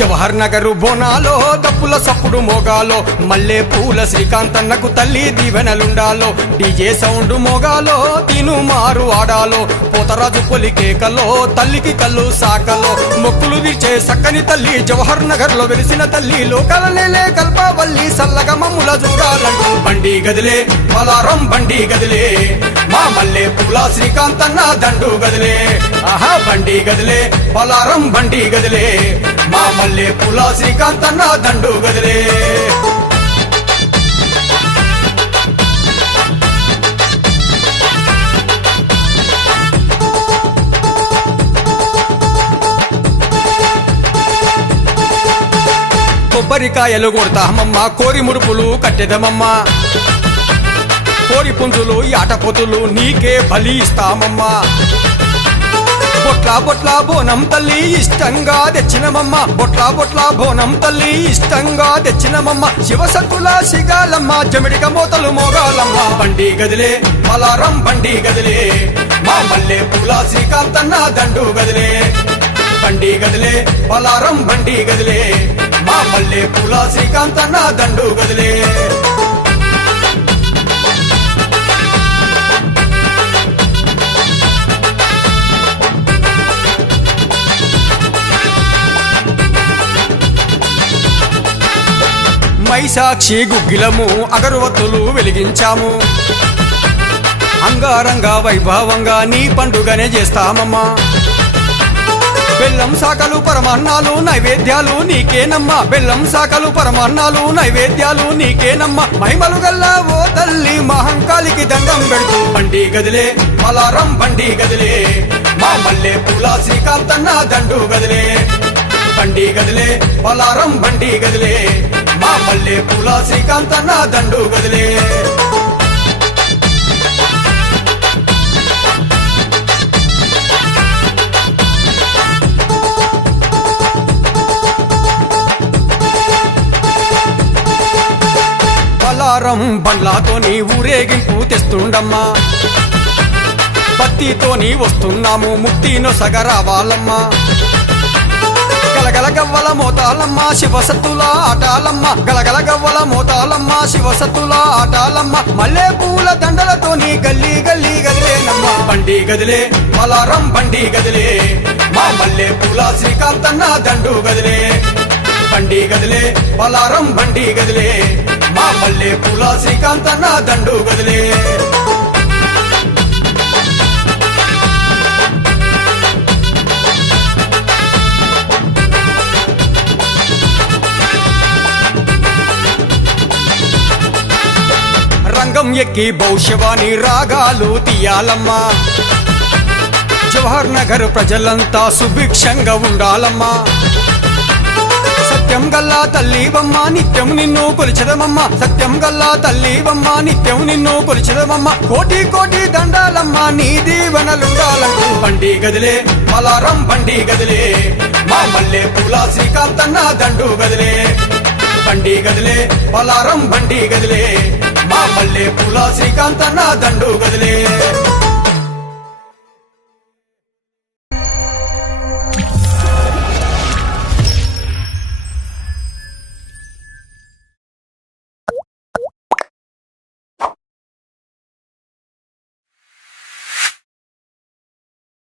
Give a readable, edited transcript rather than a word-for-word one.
జవహర్ నగర్ బోనాలో దప్పుల సప్పుడు మోగాలో మల్లె పూల శ్రీకాంతన్నకు తల్లి దీవెనలుండాలో డీజే సౌండ్ మోగాలో తిను మారు ఆడాలో పోతరాజు పొలి కేకలో తల్లికి కళ్ళు సాకలో మొక్కులు తీర్చే సక్కని తల్లి జవహర్ నగర్ లో వెలిసిన తల్లి లోకాల నేలే కల్పవల్లి సల్లగా మమ్ముల చూడాలంటూ బండి గదిలే పలారం బండి గదిలే మా మల్లె పూల శ్రీకాంతన్న దండు గదిలే ఆహా బండి గదిలే పలారం బండి గదిలే మా మల్లె పూల శ్రీకాంతన్న దండు గదిలే కొబ్బరికాయలు కొడతామమ్మ కోరి ముడుపులు కట్టెదమమ్మ కోరి పుంజులు యాటపోతులు నీకే బలి ఇస్తామమ్మా బొట్లా బొట్లా బోనం తల్లి ఇష్టంగా తెచ్చినమమ్మ బొట్లా బొట్లా బోనం తల్లి ఇష్టంగా తెచ్చినమమ్మ శివసత్తుల సిగాలమ్మ జమిడిక మోతలు మోగాలమ్మ బండి గదిలే పలారం బండి గదిలే మా మల్లె పూల శ్రీకాంతన్న దండు గదిలే బండి గదిలే పలారం బండి గదిలే మా మల్లె పూల శ్రీకాంతన్న దండు గదిలే మైసాక్షి గుగ్గిలము అగరువత్తులు వెలిగించాము అంగారంగ వైభవంగా నీ పండుగనే చేస్తామమ్మా బెల్లం శాఖలు పరమాన్నాలు నైవేద్యాలు నీకేనమ్మా బెల్లం శాఖలు పరమాన్నాలు నైవేద్యాలు నీకేనమ్మా మహిమలు గల్లా ఓ తల్లి మహంకాళికి దండం పెడుతూ బండి గదిలే పలారం బండి గదిలే మా మల్లె పూల శ్రీకాంతన్న దండు గదిలే బండి గదిలే పలారం బండి గదిలే మా మల్లె పూల శ్రీకాంతన్న దండు గదిలే పలారం బండ్లాతోని ఊరేగింపు తెస్తుండమ్మా బత్తితోని వస్తున్నాము ముక్తినో సగరావాలమ్మా గలగల గవ్వల మోతాలమ్మ శివసత్తుల ఆటాలమ్మ గలగల గవ్వల మోతాలమ్మ శివసత్తుల ఆటాలమ్మ మల్లె పూల దండలతోని గల్లీ గల్లీ గదిలేనమ్మ బండి గదిలే పలారం బండి గదిలే మా మల్లె పూల శ్రీకాంతన్న దండు గదిలే బండి గదిలే పలారం బండి గదిలే మా మల్లె పూల శ్రీకాంతన్న దండు గదిలే రంగం ఎక్కి భవిష్యవాణి రాగాలు తీయాలమ్మా జవహర్ నగర్ ప్రజలంతా సుభిక్షంగా ఉండాలమ్మా సత్యం గల్లా తల్లివమ్మ నిత్యం నిన్ను కొలిచెదమమ్మ సత్యం గల్లా తల్లివమ్మ నిత్యం నిన్ను కొలిచెదమమ్మ కోటి కోటి దండాలమ్మ నీ దీవెనలుండాలంటూ బండి గదిలే పలారం బండి గదిలే మా మల్లె పూల శ్రీకాంతన్న దండు గదిలే బండి గదిలే పలారం బండి గదిలే మా మల్లె పూల శ్రీకాంతన్న దండు గదిలే